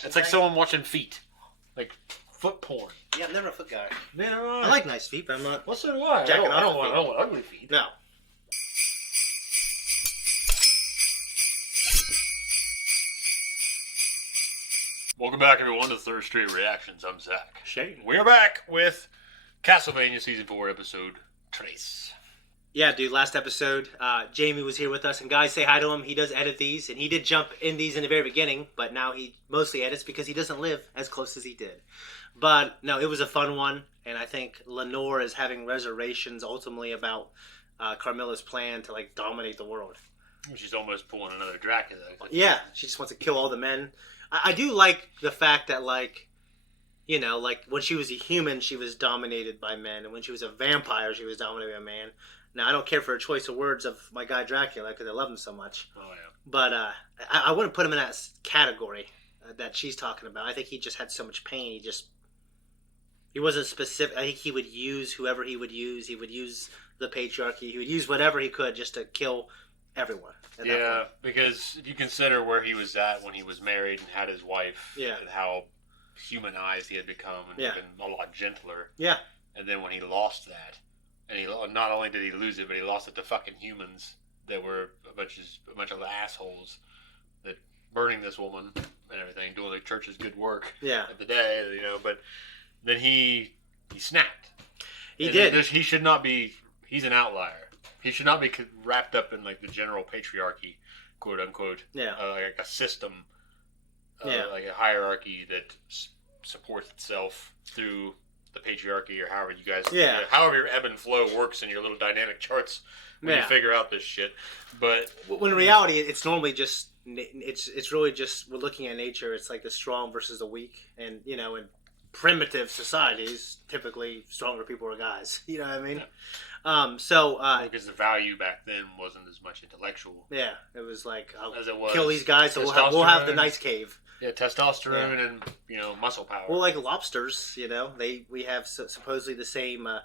action. It's like someone watching feet. Like foot porn. Yeah, I'm never a foot guy. Man, I like nice feet, but I'm not. Well, so do I. Jacking I off don't feet. want ugly feet. No. Welcome back, everyone, to Third Street Reactions. I'm Zakk. Shane. We're back with Castlevania Season 4, Episode Trace. Yeah, dude, last episode, Jamie was here with us, and guys, say hi to him. He does edit these, and he did jump in these in the very beginning, but now he mostly edits because he doesn't live as close as he did. But, no, it was a fun one, and I think Lenore is having reservations ultimately about Carmilla's plan to, like, dominate the world. She's almost pulling another Dracula. Yeah, she just wants to kill all the men. I do like the fact that, like, you know, like, when she was a human, she was dominated by men, and when she was a vampire, she was dominated by man. Now, I don't care for a choice of words of my guy Dracula, because I love him so much. Oh, yeah. But I wouldn't put him in that category that she's talking about. I think he just had so much pain. He wasn't specific. I think he would use whoever he would use. He would use the patriarchy. He would use whatever he could just to kill everyone. Yeah, because if you consider where he was at when he was married and had his wife, Yeah. and how humanized he had become and Yeah. been a lot gentler. Yeah. And then when he lost that, and he not only did he lose it, but he lost it to fucking humans that were a bunch of assholes that burning this woman and everything, doing the church's good work Yeah. at the day, you know. But then he snapped. He And did. he should not be. He's an outlier. He should not be wrapped up in like the general patriarchy, quote unquote. Yeah. Like a system, Yeah. like a hierarchy that supports itself through the patriarchy, or however you guys, Yeah. however your ebb and flow works in your little dynamic charts when you Yeah. figure out this shit. But When in reality, it's normally just it's really just we're looking at nature. It's like the strong versus the weak, and you know, in primitive societies, typically stronger people are guys. You know what I mean? Yeah. Because the value back then wasn't as much intellectual. yeah, it was like I'll As it was kill these guys, so we'll have the testosterone. nice cave. Yeah, testosterone and muscle power. Well, like lobsters, you know, we have supposedly the same. I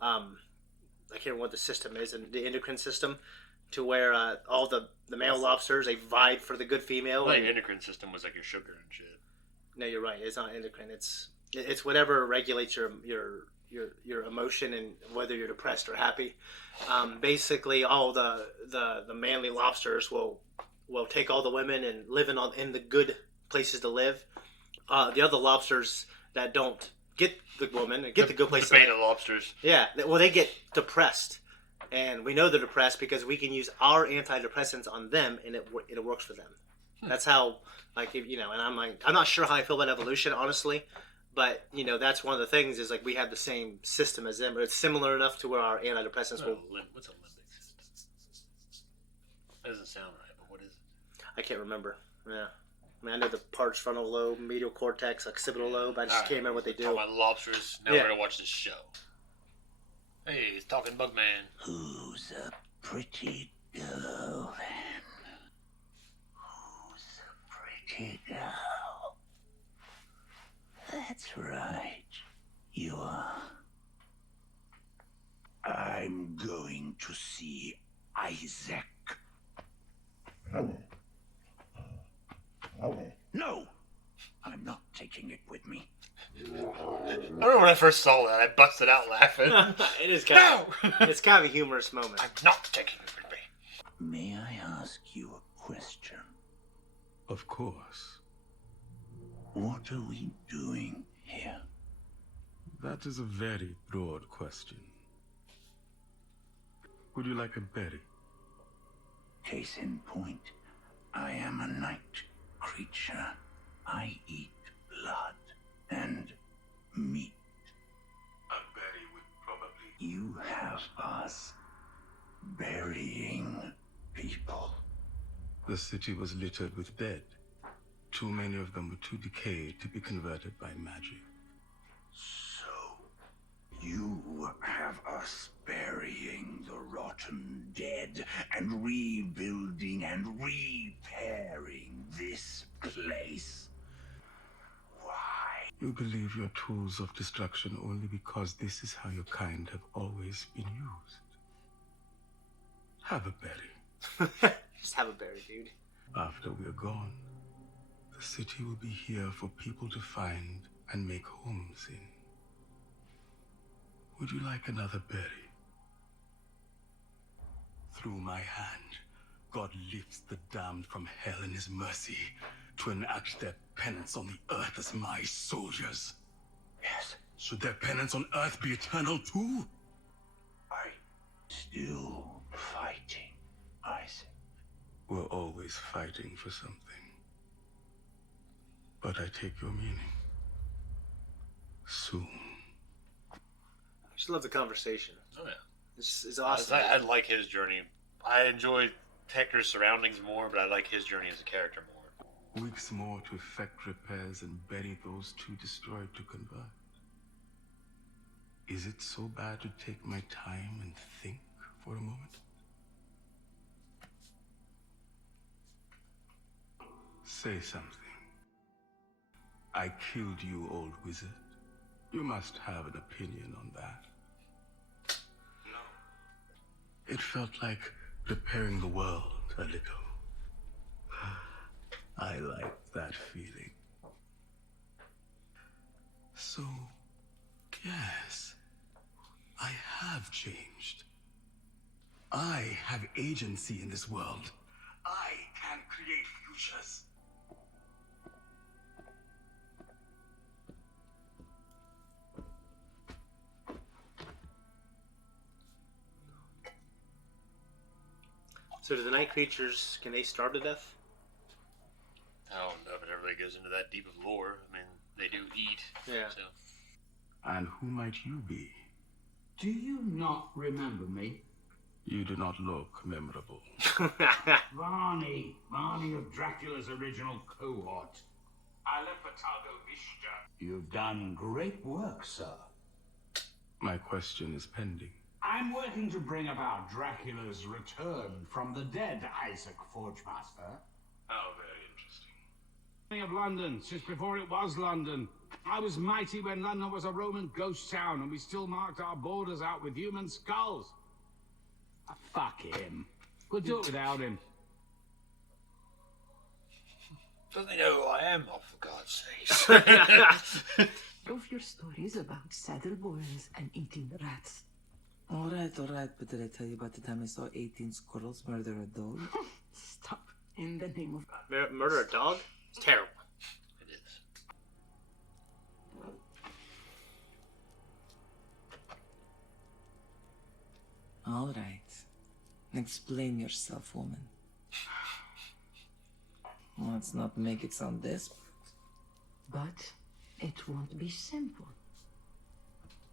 can't remember what the system is, and the endocrine system, to where all the male lobsters they vied for the good female. Well, your endocrine system was like your sugar and shit. No, you're right. It's not endocrine. It's whatever regulates your emotion and whether you're depressed or happy. Basically, all the manly lobsters will take all the women and live in the good places to live. The other lobsters that don't get the woman and get the good place The to live, beta lobsters. yeah, well, they get depressed, and we know they're depressed because we can use our antidepressants on them, and it works for them. That's how, like, you know. And I'm not sure how I feel about evolution, honestly, but you know, that's one of the things is like we have the same system as them, but it's similar enough to where our antidepressants will. What's a limbic system? That doesn't sound right, but what is it? I can't remember. Yeah, I mean, I know the parts frontal lobe, medial cortex, occipital lobe. I just can't remember what they do. Talking about lobsters. Now we're gonna watch this show. Hey, it's talking Bugman. Who's a pretty girl then? Who's a pretty girl? That's right, you are. I'm going to see Isaac. No, I'm not taking it with me. I remember when I first saw that, I busted out laughing. It is kind of, it's kind of a humorous moment. I'm not taking it with me. May I ask you a question? Of course. What are we doing here? That is a very broad question. Would you like a berry? Case in point, I am a night creature. I eat blood and meat. A berry would probably... You have us burying people. The city was littered with dead. Too many of them were too decayed to be converted by magic. So, you have us burying the rotten dead and rebuilding and repairing this place. Why? You believe your tools of destruction only because this is how your kind have always been used. Have a berry. Just have a berry, dude. After we're gone, The city will be here for people to find and make homes in. Would you like another berry? Through my hand, God lifts the damned from hell in his mercy to enact their penance on the earth as my soldiers. Yes. Should their penance on earth be eternal too? I'm still fighting, Isaac. We're always fighting for something. But I take your meaning. Soon. I just love the conversation. Oh yeah, It's awesome. I like his journey. I enjoy Hector's surroundings more, but I like his journey as a character more. Weeks more to effect repairs and bury those too destroyed to convert. Is it so bad to take my time and think for a moment? Say something. I killed you, old wizard. You must have an opinion on that. No. It felt like repairing the world a little. I like that feeling. So, yes, I have changed. I have agency in this world. I can create futures. So do the night creatures, can they starve to death? I don't know if it ever really goes into that deep of lore. I mean, they do eat. Yeah. So. And who might you be? Do you not remember me? You do not look memorable. Villainy of Dracula's original cohort. You've done great work, sir. My question is pending. I'm working to bring about Dracula's return from the dead, Isaac Forgemaster. Oh, very interesting. Of London, since before it was London. I was mighty when London was a Roman ghost town, and we still marked our borders out with human skulls. Ah, fuck him. We'll do it without him. Doesn't he know who I am? Oh, for God's sake. Of your stories about saddle boys and eating rats. All right, but did I tell you about the time I saw 18 squirrels murder a dog? Stop. In the name of... Murder a dog? It's terrible. It is. All right. Explain yourself, woman. Let's not make it sound desperate. But it won't be simple.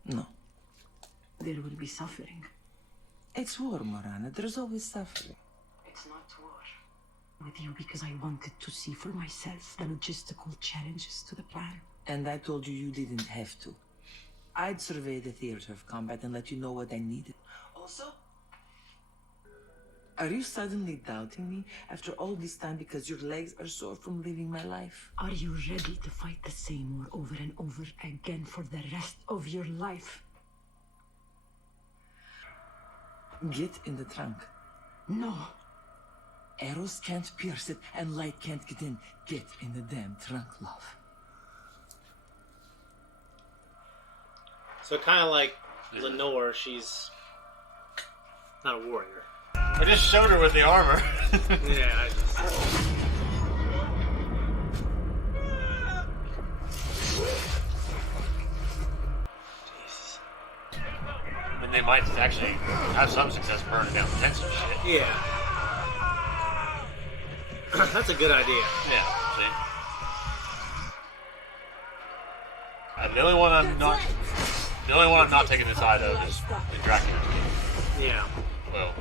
No. There will be suffering. It's war, Morana. There's always suffering. It's not war. With you because I wanted to see for myself the logistical challenges to the plan. And I told you you didn't have to. I'd survey the theater of combat and let you know what I needed. Also, are you suddenly doubting me after all this time because your legs are sore from living my life? Are you ready to fight the same war over and over again for the rest of your life? Get in the trunk. No. Arrows can't pierce it and light can't get in. Get in the damn trunk, love. So kind of like Lenore, she's not a warrior. I just showed her with the armor. Yeah, I just... Jesus. I mean, they might actually have some success burning down the tents and shit. Yeah. That's a good idea. Yeah, see? The only one I'm not taking the side of is the Dracula. Yeah. Well,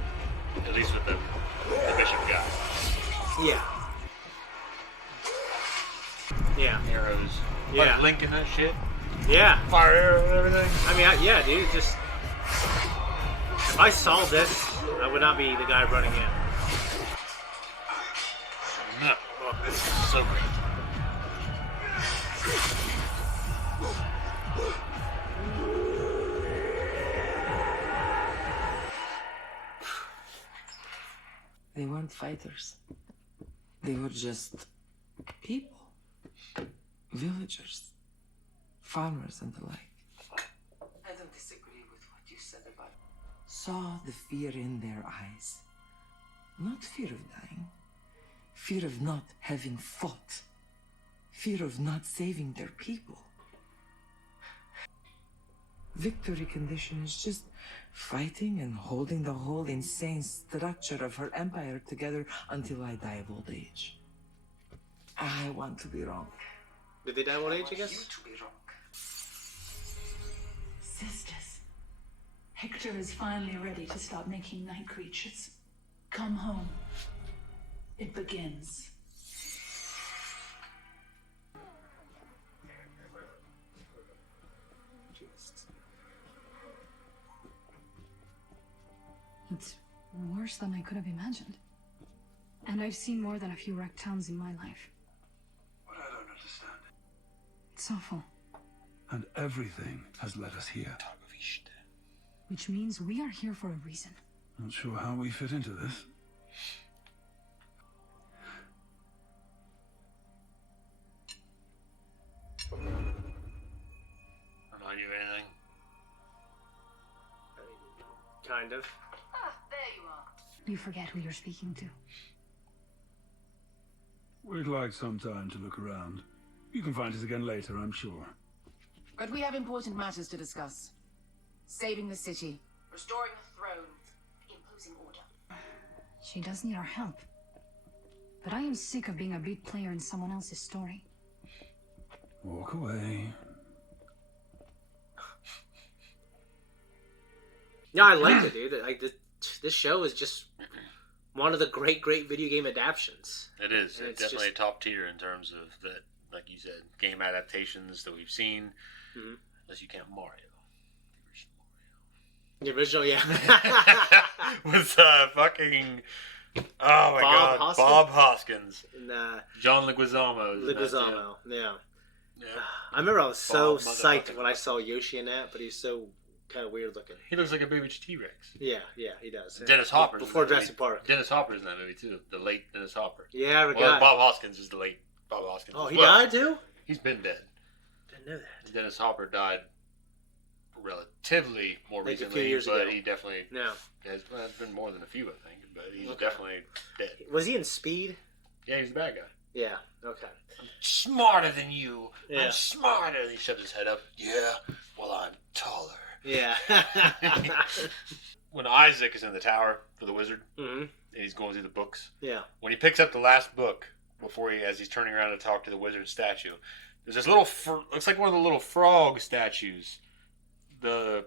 at least with the bishop guy. Yeah. Yeah. Arrows. Yeah. Like Link and that shit. Yeah. Fire arrow and everything. I mean, yeah, dude, just... If I saw this, I would not be the guy running in. No. Oh, this is so great. They weren't fighters. They were just people. villagers, farmers, and the like. I don't disagree with what you said about saw the fear in their eyes. Not fear of dying. Fear of not having fought. Fear of not saving their people. Victory condition is just fighting and holding the whole insane structure of her empire together until I die of old age. I want to be wrong. Did they die of old age, I guess? You to be wrong. Sisters, Hector is finally ready to stop making night creatures. Come home. It begins. It's worse than I could have imagined. And I've seen more than a few wrecked towns in my life. What I don't understand. It's awful. And everything has led us here. Which means we are here for a reason. Not sure how we fit into this. Remind you of anything? Kind of. Ah, there you are. You forget who you're speaking to. We'd like some time to look around. You can find us again later, I'm sure. But we have important matters to discuss. Saving the city, restoring the throne, imposing order. She does need our help. But I am sick of being a big player in someone else's story. Walk away. Yeah, I liked it, dude. Like this show is just one of the great video game adaptions. It is. And It's it's definitely just- top tier in terms of the, like you said, game adaptations that we've seen. Mm-hmm. Unless you count Mario. The original, yeah. With fucking... Oh my god. Hoskins? Bob Hoskins. And, John Leguizamo. Leguizamo, yeah. Yeah. I remember I was so Bob psyched motherfucking when I saw Yoshi in that, but he's so kind of weird looking. He looks like a baby T-Rex. Yeah, he does. Dennis Hopper. Before Jurassic Park. Dennis Hopper's in that movie too. The late Dennis Hopper. Yeah, I Well, forgot. Bob Hoskins is the late Bob Hoskins. Oh, as he well. died too? He's been dead. Didn't know that. Dennis Hopper died relatively more Like a few recently, years but ago. he definitely No. has been more than a few, I think. But he's Okay. definitely dead. Was he in Speed? Yeah, he's the bad guy. Yeah, okay. Smarter than you. Yeah. I'm smarter. And he shoves his head up. Yeah. Well, I'm taller. Yeah. When Isaac is in the tower for the wizard, hmm and he's going through the books, Yeah. when he picks up the last book before as he's turning around to talk to the wizard statue, there's this little looks like one of the little frog statues. You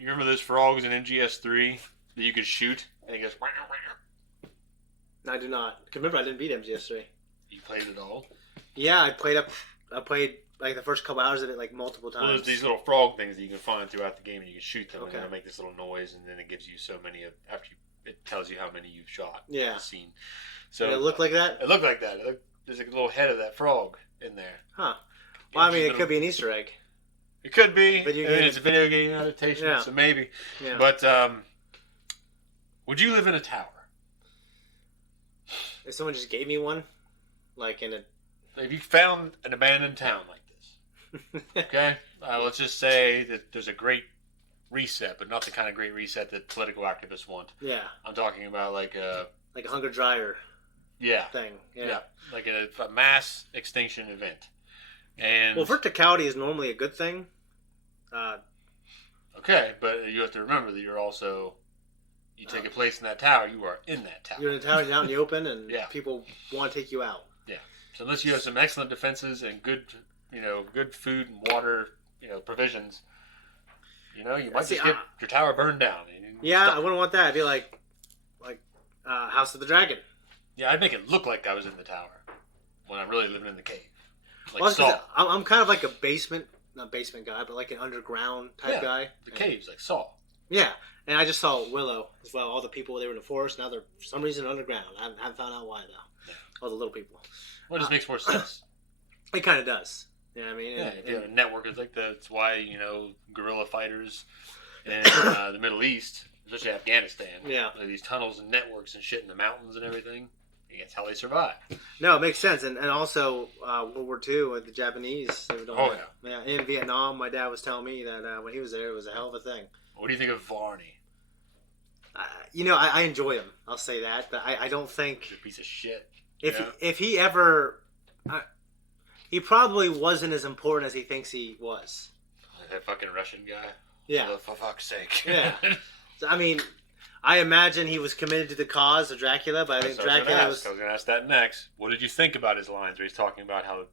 remember those frogs in MGS3 that you could shoot and he goes wow, wow. I do not. 'Cause remember, I didn't beat MGS3. You played it all. Yeah, I played like the first couple hours of it like multiple times. Well, there's these little frog things that you can find throughout the game, and you can shoot them, Okay. and they'll make this little noise, and then it gives you so many it tells you how many you've shot. Yeah. In the scene. So Did it look like that? It looked like that. There's a little head of that frog in there. Huh. Well, I mean, it could be an Easter egg. It could be. Video I mean, game. it's a video game adaptation, Yeah. so maybe. Yeah. But would you live in a tower? If someone just gave me one, like in a If you found an abandoned town like this, okay? Let's just say that there's a great reset, but not the kind of great reset that political activists want. yeah, I'm talking about like a hunger dryer yeah, thing. yeah, Yeah. like a mass extinction event. And Well, verticality is normally a good thing. okay, but you have to remember that you take a place in that tower, you are in that tower. You're in a town, you're out in the open, and Yeah. people want to take you out. Yeah. So unless you have some excellent defenses and good food and water, provisions, you might See, just get your tower burned down. Yeah, Stuck. I wouldn't want that. I'd be like House of the Dragon. Yeah, I'd make it look like I was in the tower when I'm really living in the cave. Like Well, Saw. I'm kind of like a not basement guy, but like an underground type guy. The caves, like Saw. Yeah, and I just saw Willow as well. All the people, they were in the forest. Now they're for some reason underground. I haven't found out why though. Yeah. All the little people. Well, it just makes more sense. It kind of does. You know what I mean? Yeah, And- if you have a network, it's like that's why guerrilla fighters in the Middle East, especially Afghanistan, Yeah. these tunnels and networks and shit in the mountains and everything. That's how they survive. No, it makes sense. And also, World War II with the Japanese. They were doing Oh, that. Yeah. In Vietnam, my dad was telling me that when he was there, it was a hell of a thing. What do you think of Varney? I enjoy him. I'll say that. But I don't think... He's a piece of shit. If he ever... he probably wasn't as important as he thinks he was. That fucking Russian guy? Yeah. Oh, for fuck's sake. Yeah. So, I mean... I imagine he was committed to the cause of Dracula, but I think Dracula was... I was going to ask that next. What did you think about his lines where he's talking about how,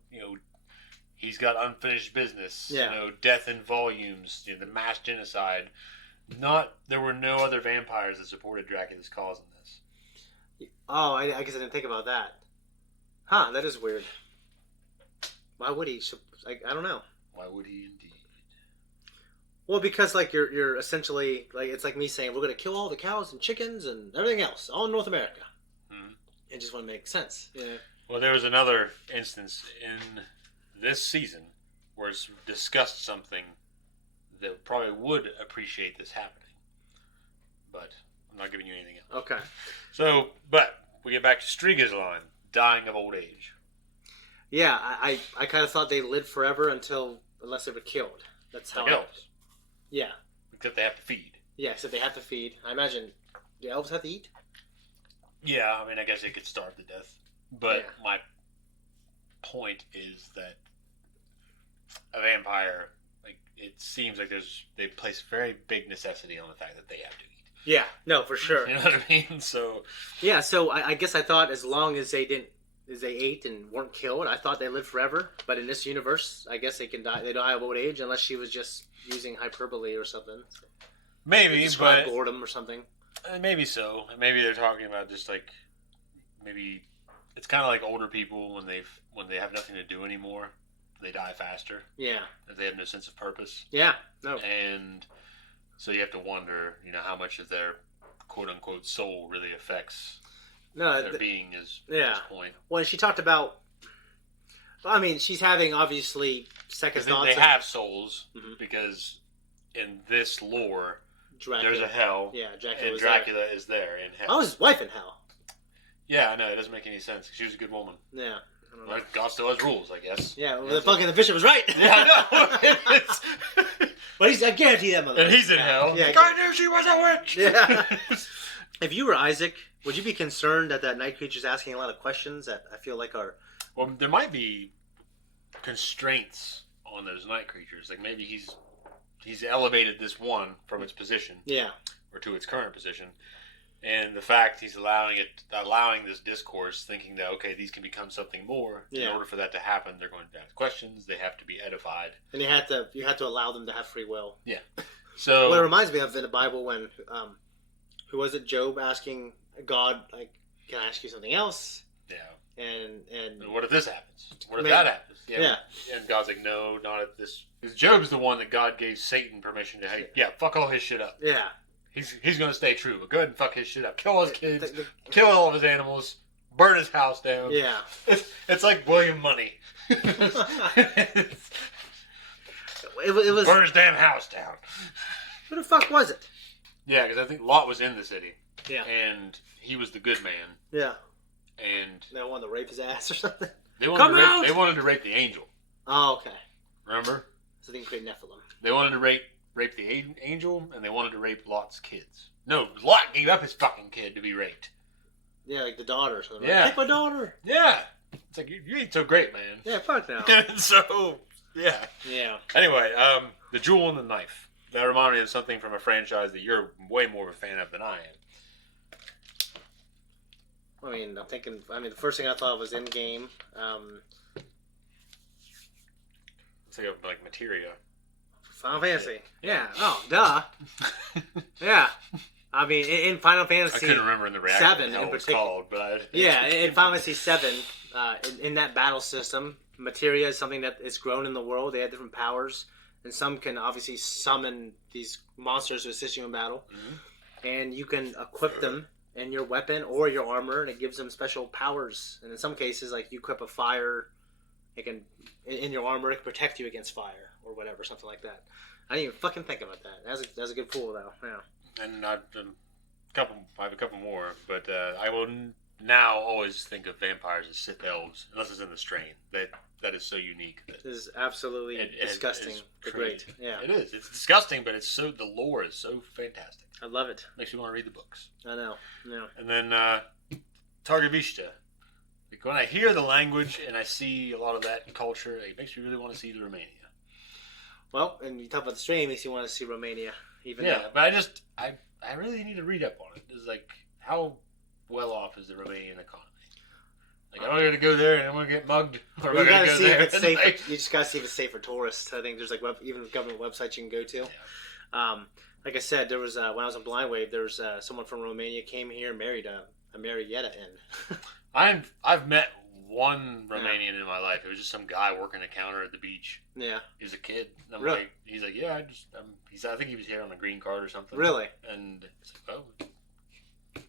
he's got unfinished business, death in volumes, the mass genocide. There were no other vampires that supported Dracula's cause in this. Oh, I guess I didn't think about that. Huh, that is weird. Why would he? I don't know. Why would he indeed? Well, because you're essentially it's like me saying we're going to kill all the cows and chickens and everything else, all in North America. Mm-hmm. It just want to make sense. Yeah. Well, there was another instance in this season where it's discussed something that probably would appreciate this happening, but I'm not giving you anything else. Okay. So, but we get back to Striga's line, dying of old age. Yeah, I kind of thought they lived forever unless they were killed. That's how. Like elves. Yeah. Except they have to feed. Yeah, except they have to feed. I imagine the elves have to eat. Yeah, I mean, I guess they could starve to death. But my point is that a vampire, it seems like they place very big necessity on the fact that they have to eat. Yeah, no, for sure. You know what I mean? So. Yeah, so I guess I thought as long as they ate and weren't killed, I thought they lived forever. But in this universe, I guess they can die. They die of old age unless she was just using hyperbole or something. Maybe, but boredom or something. Maybe so. Maybe they're talking about just maybe it's kind of like older people when they have nothing to do anymore, they die faster. Yeah. If they have no sense of purpose. Yeah. No. And so you have to wonder, how much of their quote unquote soul really affects their being at this point. Well, she talked about. I mean, she's having obviously second thoughts. They have souls because in this lore, there's a hell. Yeah, Dracula is there in hell. Oh, his wife in hell. Yeah, I know. It doesn't make any sense. She was a good woman. Yeah. God still has rules, I guess. Yeah, well, the bishop was right. Yeah, I know. But I guarantee that mother. And he's in hell. Yeah, God knew she was a witch. Yeah. If you were Isaac, would you be concerned that night creature's asking a lot of questions that I feel like are... Well, there might be constraints on those night creatures. Like maybe he's elevated this one from its position. Yeah. Or to its current position. And the fact he's allowing this discourse, thinking that, okay, these can become something more. Yeah. In order for that to happen, they're going to ask questions. They have to be edified. And you have to allow them to have free will. Yeah. So. Well, it reminds me of in the Bible when, who was it? Job asking God, can I ask you something else? Yeah. And what if this happens? What if that happens? Yeah. And God's like, no, not if this. Because Job's the one that God gave Satan permission to, fuck all his shit up. Yeah. He's going to stay true, but go ahead and fuck his shit up. Kill all his kids, kill all of his animals, burn his house down. Yeah. It's like William Money. It was... Burn his damn house down. Who the fuck was it? Yeah, because I think Lot was in the city. Yeah. And he was the good man. Yeah. And... They wanted to rape his ass or something? They wanted to rape the angel. Oh, okay. Remember? So they can create Nephilim. They wanted to rape the angel, and they wanted to rape Lot's kids. No, Lot gave up his fucking kid to be raped. Yeah, like the daughter or something. Yeah. Take my daughter. Yeah. It's like, you ain't so great, man. Yeah, fuck now. So, yeah. Yeah. Anyway, the jewel and the knife. That reminded me of something from a franchise that you're way more of a fan of than I am. I mean, the first thing I thought was Endgame. It's like Materia. Final Fantasy. Yeah. Oh, duh. Yeah. I mean, in Final Fantasy... I couldn't remember in the reaction 7 how in it was particular. called, but... Yeah, in Final Fantasy 7, in that battle system, materia is something that is grown in the world. They have different powers, and some can obviously summon these monsters to assist you in battle. Mm-hmm. And you can equip them in your weapon or your armor, and it gives them special powers. And in some cases, like you equip a fire, it can in your armor, it can protect you against fire or whatever, something like that. I didn't even fucking think about that. That's a good pull, though. Yeah. And I have a couple more, but I will now always think of vampires as Sith elves, unless it's in the strain. That is so unique. It is absolutely disgusting. It's great. Yeah. It is. It's disgusting, but the lore is so fantastic. I love it. Makes you want to read the books. I know. Yeah. And then Targavishta. Like when I hear the language and I see a lot of that culture, it makes me really want to see the Romania. Well, and you talk about the strain, it makes you want to see Romania. But I really need to read up on it. It's like, how well off is the Romanian economy? Like, am I going to go there and I'm going to get mugged? Or am I going to go there? If it's safe. You just got to see if it's safe for tourists. I think there's like even government websites you can go to. Yeah. Like I said, there was when I was on Blind Wave, there was someone from Romania came here and married a Marietta in. I've met one Romanian in my life. It was just some guy working a counter at the beach. Yeah. He was a kid. And I'm really? like, he's like, yeah, I think he was here on a green card or something. Really? And it's like, oh,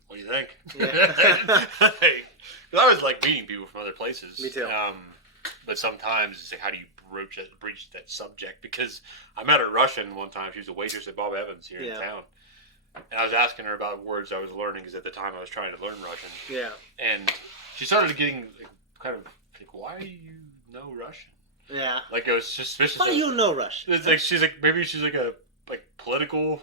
what do you think? Yeah. Because I was like meeting people from other places. Me too. But sometimes it's like, how do you breach that subject? Because I met a Russian one time. She was a waitress at Bob Evans here in town. And I was asking her about words I was learning because at the time I was trying to learn Russian. Yeah. And she started getting kind of like, why do you know Russian? Yeah. Like it was suspicious. Why do you know Russian? It's like maybe she's like a political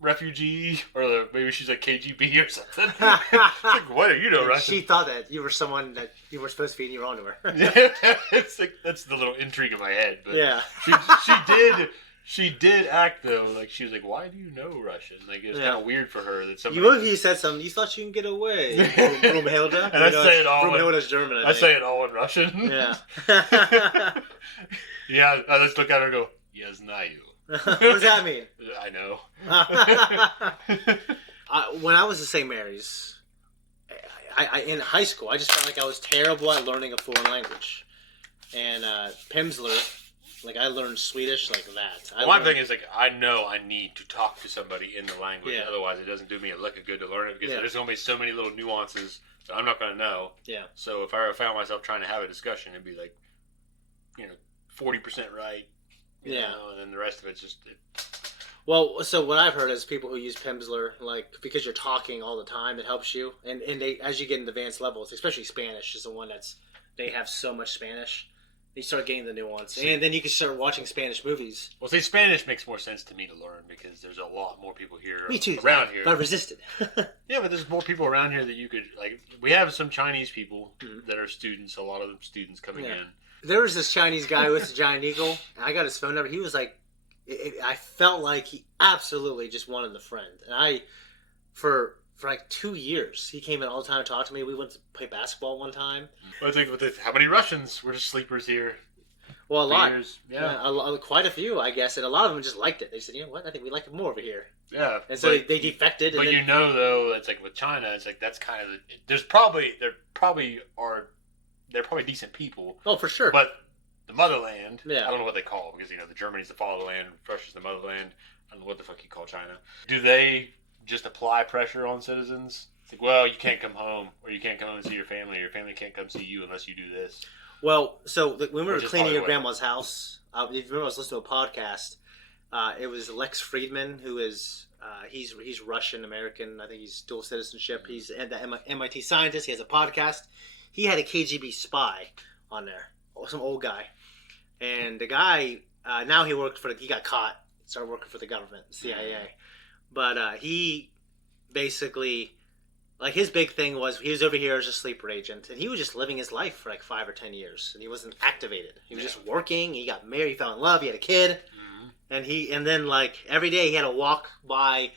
refugee, or maybe she's like KGB or something. It's like, why do you know Russian? She thought that you were someone that you were supposed to be in your underwear. It's like that's the little intrigue in my head. But yeah. She did act though, like she was like, "Why do you know Russian?" Like it was kind of weird for her that somebody. You said something. You thought you can get away. Rumhilda. And I say it all. Rumhilda's German. I say it all in Russian. Yeah. Yeah. I just look at her and go, "Я знаю." What does that mean? I know. When I was at St. Mary's, I in high school, I just felt like I was terrible at learning a foreign language. And Pimsleur, like I learned Swedish like that. One thing is like I know I need to talk to somebody in the language, otherwise it doesn't do me a lick of good to learn it because there's going to be so many little nuances that I'm not going to know. Yeah. So if I ever found myself trying to have a discussion, it'd be like, 40% right. You know, and then the rest of it's just. Well, so what I've heard is people who use Pimsleur, like because you're talking all the time, it helps you, and they as you get in advanced levels, especially Spanish is the one they have so much Spanish. You start getting the nuance, and then you can start watching Spanish movies. Well, see, Spanish makes more sense to me to learn because there's a lot more people here. Me too. Around here, but I resisted. Yeah, but there's more people around here that you could like. We have some Chinese people that are students. A lot of them students coming in. There was this Chinese guy with a giant eagle, and I got his phone number. He was like, I felt like he absolutely just wanted the friend. And for like 2 years, he came in all the time to talk to me. We went to play basketball one time. Well, I think how many Russians were sleepers here? Well, a lot. Yeah. Quite a few, I guess. And a lot of them just liked it. They said, you know what, I think we like it more over here. Yeah. And so they defected. But though, it's like with China, it's like that's kind of they're probably decent people. Oh, for sure. But the motherland, I don't know what they call it because, the Germany's the fatherland, Russia's the motherland. I don't know what the fuck you call China. Do they just apply pressure on citizens? It's like, well, you can't come home, or you can't come home and see your family can't come see you unless you do this. Well, so when we were cleaning your grandma's house, if you remember I was listening to a podcast, it was Lex Friedman, who is, he's Russian-American. I think he's dual citizenship. He's the MIT scientist. He has a podcast. He had a KGB spy on there, some old guy. And the guy, now he got caught, started working for the government, CIA. But he basically, like his big thing was, he was over here as a sleeper agent, and he was just living his life for like 5 or 10 years, and he wasn't activated. He was just working, he got married, he fell in love, he had a kid, and then like every day he had to walk by,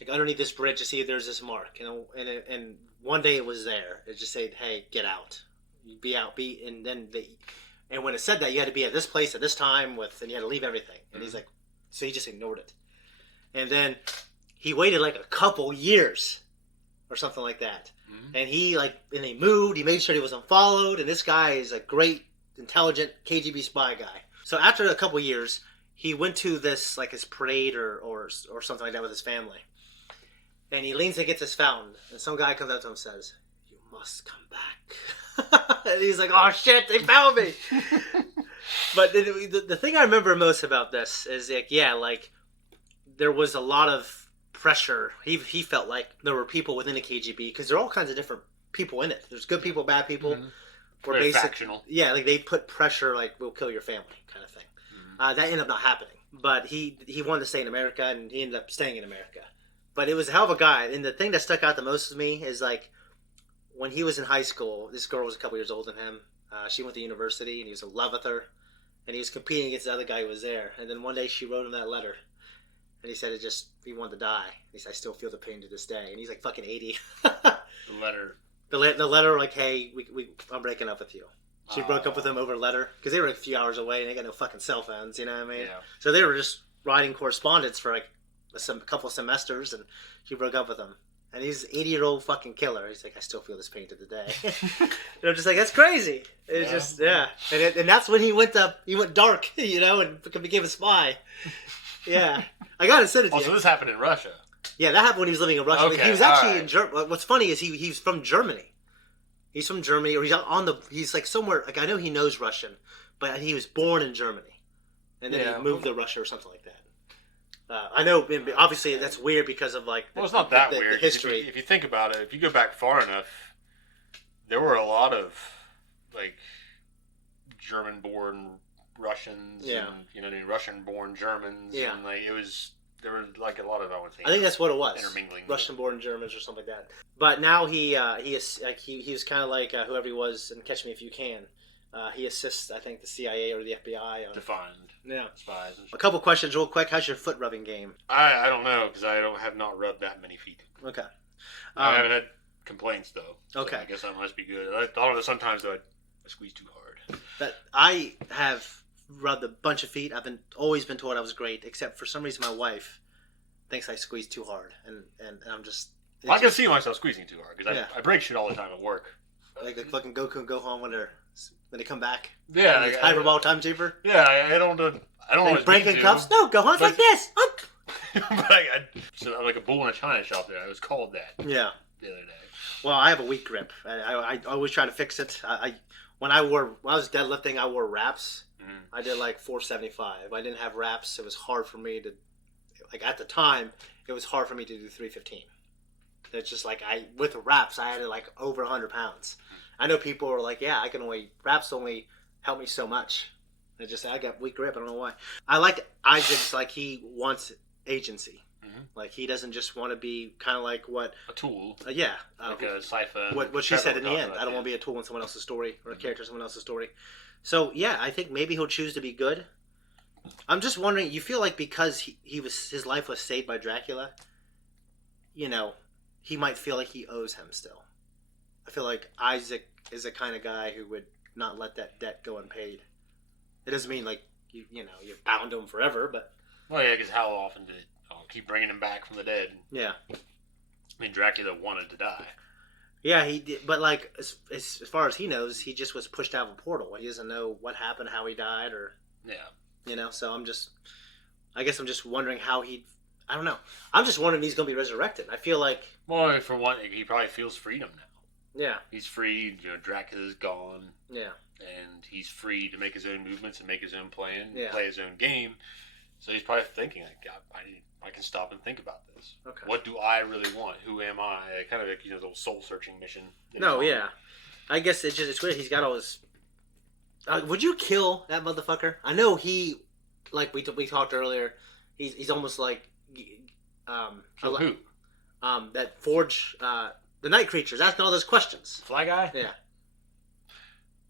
like underneath this bridge to see if there's this mark, and one day it was there. It just said, "Hey, get out, be out, and when it said that, you had to be at this place at this time and you had to leave everything." And he's like, so he just ignored it, and then he waited like a couple years or something like that, and he moved. He made sure he wasn't followed, and this guy is a great, intelligent KGB spy guy. So after a couple years, he went to this like his parade or something like that with his family. And he leans and gets his fountain. And some guy comes up to him and says, "You must come back." And he's like, "Oh shit, they found me." But the thing I remember most about this is like there was a lot of pressure. He felt like there were people within the KGB, because there are all kinds of different people in it. There's good people, bad people. Mm-hmm. Very factional. Yeah, like they put pressure, like we'll kill your family, kind of thing. Mm-hmm. That ended up not happening. But he wanted to stay in America, and he ended up staying in America. But it was a hell of a guy. And the thing that stuck out the most to me is like when he was in high school. This girl was a couple years older than him. She went to university, and he was in love with her. And he was competing against the other guy who was there. And then one day she wrote him that letter. And he said he wanted to die. He said, I still feel the pain to this day. And he's like fucking 80. The letter. The letter, like, hey, I'm breaking up with you. She broke up with him over a letter. Because they were a few hours away and they got no fucking cell phones, you know what I mean? Yeah. So they were just writing correspondence for like a couple semesters. And she broke up with him. And he's an 80-year-old fucking killer. He's like, I still feel this pain to the day. And I'm just like, that's crazy. It's just, yeah. And that's when he went dark, you know, and became a spy. Yeah. I gotta send it to you. So this happened in Russia. Yeah, that happened when he was living in Russia. Okay, He was actually in Germany. What's funny is he's from Germany. He's from Germany, or he's like somewhere, like I know he knows Russian, but he was born in Germany. And then he moved to Russia or something like that. I know, obviously, that's weird because of like. Well, it's not that the weird. history. If you think about it, if you go back far enough, there were a lot of like German-born Russians, and Russian-born Germans, and like there were like a lot of I think that's what it was. Intermingling, Russian-born Germans or something like that. But now he is like he's kind of like whoever he was in Catch Me If You Can. He assists, I think, the CIA or the FBI on defined spies. And a couple questions real quick. How's your foot rubbing game? I don't know because I have not rubbed that many feet. Okay. I haven't had complaints though. So okay. I guess that must be good. I don't know. Sometimes though I squeeze too hard. But I have rubbed a bunch of feet. I've always been told I was great, except for some reason my wife thinks I squeeze too hard, and I'm just. I can see myself squeezing too hard because I break shit all the time at work. Like the fucking Goku and Gohan when they come back. Yeah, it's Hyperball Time Chamber. Yeah, I don't want to breaking cups. No, Gohan's like this. But I'm like a bull in a china shop there. I was called that. Yeah. The other day. Well, I have a weak grip. I always try to fix it. When I was deadlifting, I wore wraps. I did like 475. I didn't have wraps. It was hard for me to, like at the time, it was hard for me to do 315. It's just like with wraps, I had to like over 100 pounds. I know people are like, yeah, wraps only help me so much. I got weak grip. I don't know why. I like Isaac's, like he wants agency. Like he doesn't just want to be kind of like what a tool. Yeah, like a siphon. What she said in the end. I don't want to be a tool in someone else's story or a character in someone else's story. So yeah, I think maybe he'll choose to be good. I'm just wondering. You feel like because his life was saved by Dracula, you know, he might feel like he owes him still. I feel like Isaac is the kind of guy who would not let that debt go unpaid. It doesn't mean like you're bound to him forever, but. Well, yeah, because how often did keep bringing him back from the dead? Yeah. I mean, Dracula wanted to die. Yeah, he did, but like as far as he knows, he just was pushed out of a portal. He doesn't know what happened, how he died, or So I guess I'm just wondering how I don't know. I'm just wondering if he's going to be resurrected. I feel like. Well, for one, he probably feels freedom now. Yeah. He's free. Dracula's gone. Yeah. And he's free to make his own movements and make his own plan, play his own game. So he's probably thinking, like, God, I can stop and think about this. Okay. What do I really want? Who am I? Kind of like, the little soul-searching mission. No, yeah. I guess it's weird. He's got all his... would you kill that motherfucker? I know he, like we talked earlier, he's almost like... Kill who? That Forge... the night creatures, asking all those questions. Fly guy? Yeah.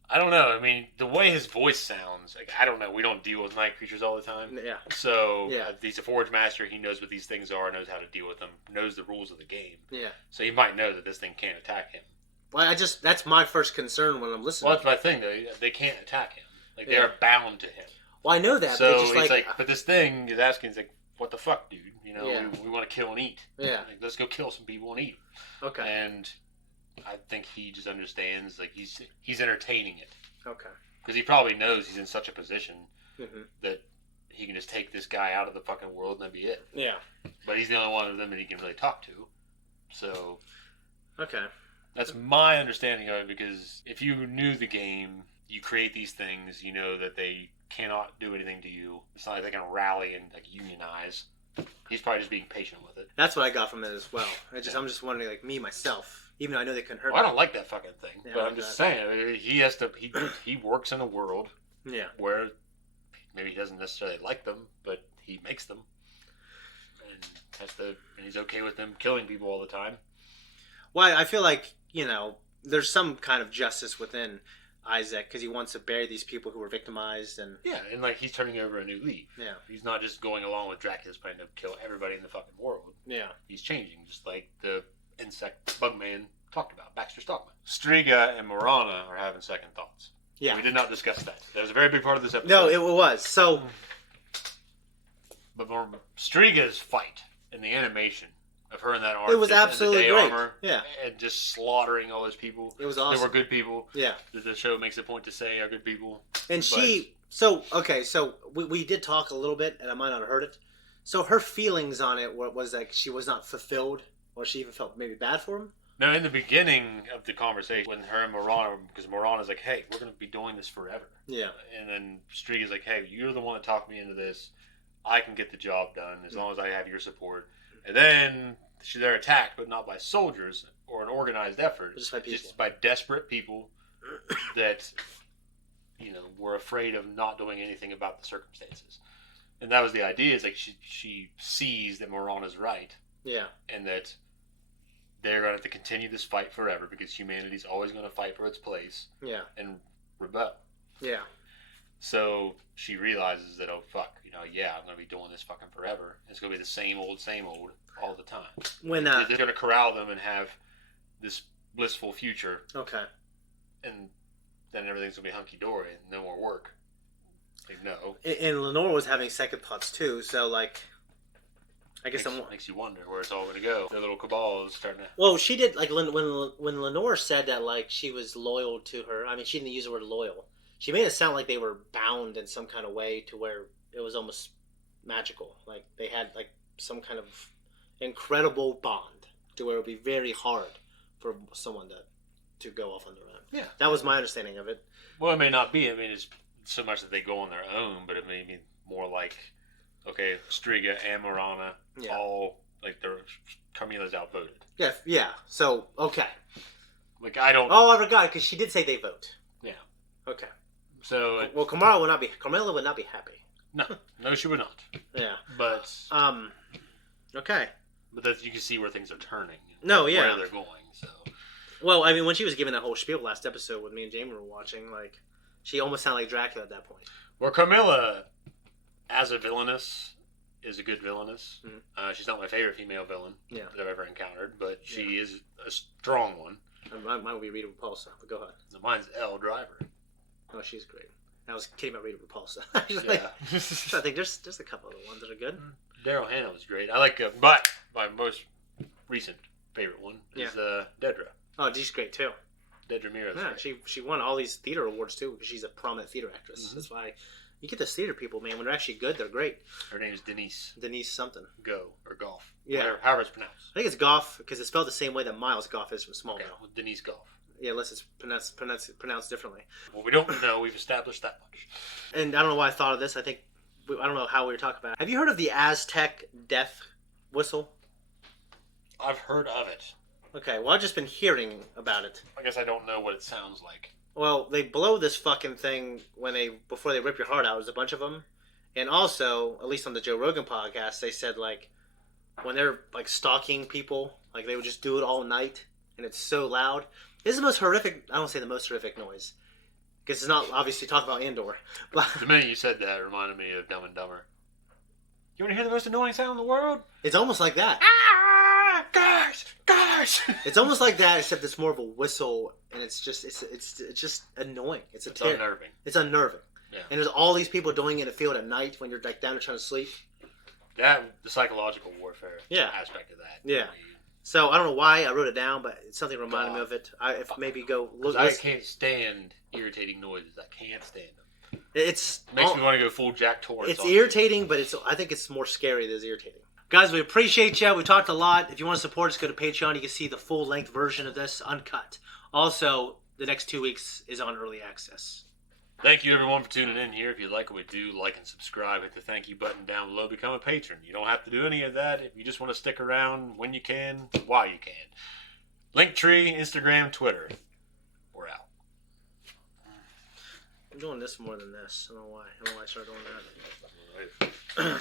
I don't know. I mean, the way his voice sounds, like, I don't know. We don't deal with night creatures all the time. Yeah. So, he's a Forge Master. He knows what these things are, knows how to deal with them, knows the rules of the game. Yeah. So he might know that this thing can't attack him. Well, that's my first concern when I'm listening. Well, that's my thing, though. They can't attack him. Like, they're bound to him. Well, I know that. So but just he's like, but this thing is asking, he's like, what the fuck, dude? You know, we want to kill and eat. Yeah. Like, let's go kill some people and eat. Okay. And I think he just understands, like, he's entertaining it. Okay. Because he probably knows he's in such a position that he can just take this guy out of the fucking world and that'd be it. Yeah. But he's the only one of them that he can really talk to. So. Okay. That's my understanding of it, because if you knew the game, you create these things, you know that they cannot do anything to you. It's not like they can rally and like unionize. He's probably just being patient with it. That's what I got from it as well. I'm just wondering, like, me, myself, even though I know they couldn't hurt me. I don't like that fucking thing. Yeah, but I I'm just got saying, I mean, he has to, he works in a world where maybe he doesn't necessarily like them, but he makes them. And he's okay with them killing people all the time. Well, I feel like, there's some kind of justice within Isaac because he wants to bury these people who were victimized and like he's turning over a new leaf. Yeah, he's not just going along with Dracula's plan to kill everybody in the fucking world. Yeah, he's changing, just like the insect bug man talked about, Baxter Stockman. Striga and Morana are having second thoughts. Yeah, we did not discuss that. That was a very big part of this episode. No, it was so. But Striga's fight in the animation of her in that armor. It was absolutely great. Armor, and just slaughtering all those people. It was awesome. They were good people. Yeah. The show makes a point to say are good people. And so we did talk a little bit, and I might not have heard it. So her feelings on it was like she was not fulfilled, or she even felt maybe bad for him. No, in the beginning of the conversation, when her and Morana, because Morana's like, hey, we're going to be doing this forever. Yeah. And then Striga's like, hey, you're the one that talked me into this. I can get the job done as long as I have your support. And then they're attacked, but not by soldiers or an organized effort. Just by desperate people that, were afraid of not doing anything about the circumstances. And that was the idea. Is like she sees that Morana's right. Yeah. And that they're going to have to continue this fight forever because humanity's always going to fight for its place. Yeah. And rebel. Yeah. So she realizes that, oh, fuck, I'm going to be doing this fucking forever. It's going to be the same old all the time. When they're going to corral them and have this blissful future. Okay. And then everything's going to be hunky-dory and no more work. Like, no. And Lenore was having second thoughts, too, so, like, I guess makes you wonder where it's all going to go. Their little cabal is starting to... Well, she did, like, when Lenore said that, like, she was loyal to her, I mean, she didn't use the word loyal. She made it sound like they were bound in some kind of way to where it was almost magical. Like, they had, like, some kind of incredible bond to where it would be very hard for someone to go off on their own. Yeah. That was my understanding of it. Well, it may not be. I mean, it's so much that they go on their own, but it may be more like, okay, Striga and Morana, all, like, Carmilla's outvoted. Yeah. So, okay. Like, I don't... Oh, I forgot, because she did say they vote. Yeah. Okay. So... Well, Carmilla would not be happy. No, she would not. Yeah. But... Okay. But you can see where things are turning. No, yeah. Where they're going, so... Well, I mean, when she was giving that whole spiel last episode with me and Jamie were watching, like, she almost sounded like Dracula at that point. Well, Carmilla, as a villainess, is a good villainess. Mm-hmm. She's not my favorite female villain that I've ever encountered, but she is a strong one. Mine would be Rita Repulsa, but go ahead. So mine's Elle Driver. Oh, she's great. I was kidding about Rita Repulsa. I think there's a couple of the ones that are good. Daryl Hannah was great. I like, but my most recent favorite one is Dedra. Oh, she's great too. Dedra Meira. Yeah, she won all these theater awards too because she's a prominent theater actress. Mm-hmm. That's why you get those theater people, man. When they're actually good, they're great. Her name is Denise. Denise something. Go or Goff. Yeah. Whatever, however it's pronounced. I think it's Goff because it's spelled the same way that Miles Goff is from Smallville. Okay, well, Denise Goff. Yeah, unless it's pronounced differently. Well, we don't know. We've established that much. And I don't know why I thought of this. I don't know how we were talking about it. Have you heard of the Aztec death whistle? I've heard of it. Okay, well, I've just been hearing about it. I guess I don't know what it sounds like. Well, they blow this fucking thing before they rip your heart out. There's a bunch of them. And also, at least on the Joe Rogan podcast, they said, like, when they're, like, stalking people, like, they would just do it all night, and it's so loud. This is the most horrific, I don't say the most horrific noise, because it's not obviously talking about Andor. But the minute you said that, it reminded me of Dumb and Dumber. You want to hear the most annoying sound in the world? It's almost like that. Gosh! It's almost like that, except it's more of a whistle, and it's just annoying. It's unnerving. It's unnerving. Yeah. And there's all these people doing it in a field at night when you're like down and trying to sleep. The psychological warfare aspect of that. Yeah. So I don't know why I wrote it down, but something reminded me of it. Maybe go look. I can't stand irritating noises. I can't stand them. Makes me want to go full Jack Torrance. It's irritating, but I think it's more scary than it's irritating. Guys, we appreciate you. We talked a lot. If you want to support us, go to Patreon. You can see the full-length version of this, uncut. Also, the next 2 weeks is on early access. Thank you, everyone, for tuning in here. If you like what we do, like and subscribe. Hit the thank you button down below. Become a patron. You don't have to do any of that. If you just want to stick around when you can, while you can. Linktree, Instagram, Twitter. We're out. I'm doing this more than this. I don't know why. I started doing that.